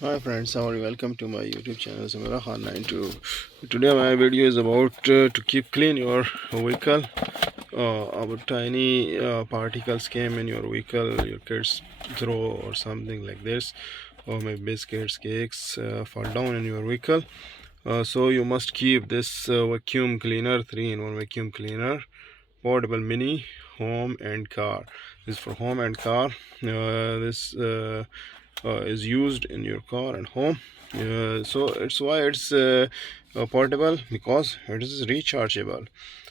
Hi friends, how are you? Welcome to my YouTube channel Samira Khan 92. Today my video is about to keep clean your vehicle. About tiny particles came in your vehicle, your kids throw or something like this, or maybe biscuits, cakes fall down in your vehicle. So you must keep this vacuum cleaner, 3-in-1 vacuum cleaner, portable mini, home and car. This is for home and car. This is used in your car and home. So it's why it's portable, because it is rechargeable,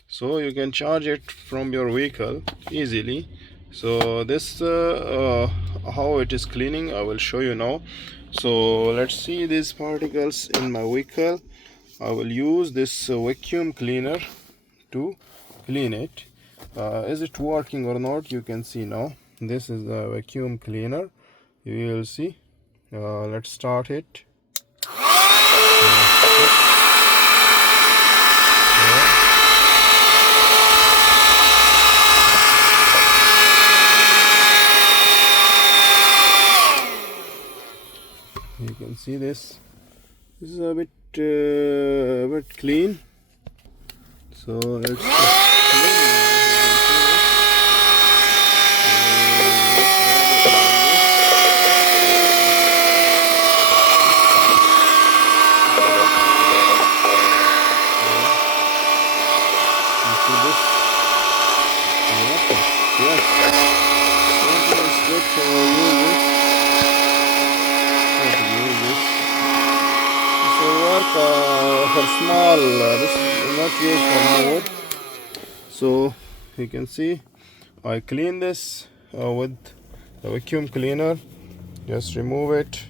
so you can charge it from your vehicle easily. So this how it is cleaning, I will show you now. So let's see these particles in my vehicle. I will use this vacuum cleaner to clean it. Is it working or not? You can see now. This is the vacuum cleaner. You will see. Let's start it. You can see this. This is a bit clean. So it's yes, it's good to use this. This will work for small. This is not used for more. So you can see I clean this with the vacuum cleaner. Just remove it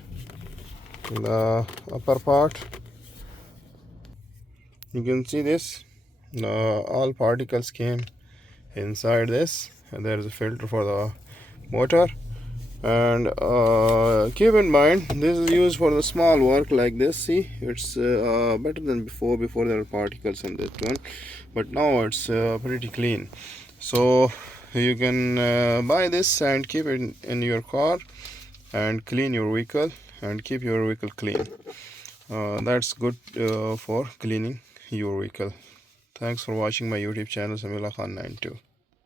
in the upper part. You can see this. All particles came inside this, and there is a filter for the motor. And keep in mind, this is used for the small work like this. See, it's better than before there were particles in that one, but now it's pretty clean. So you can buy this and keep it in your car and clean your vehicle and keep your vehicle clean. That's good for cleaning your vehicle. Thanks for watching my YouTube channel Samira Khan 92.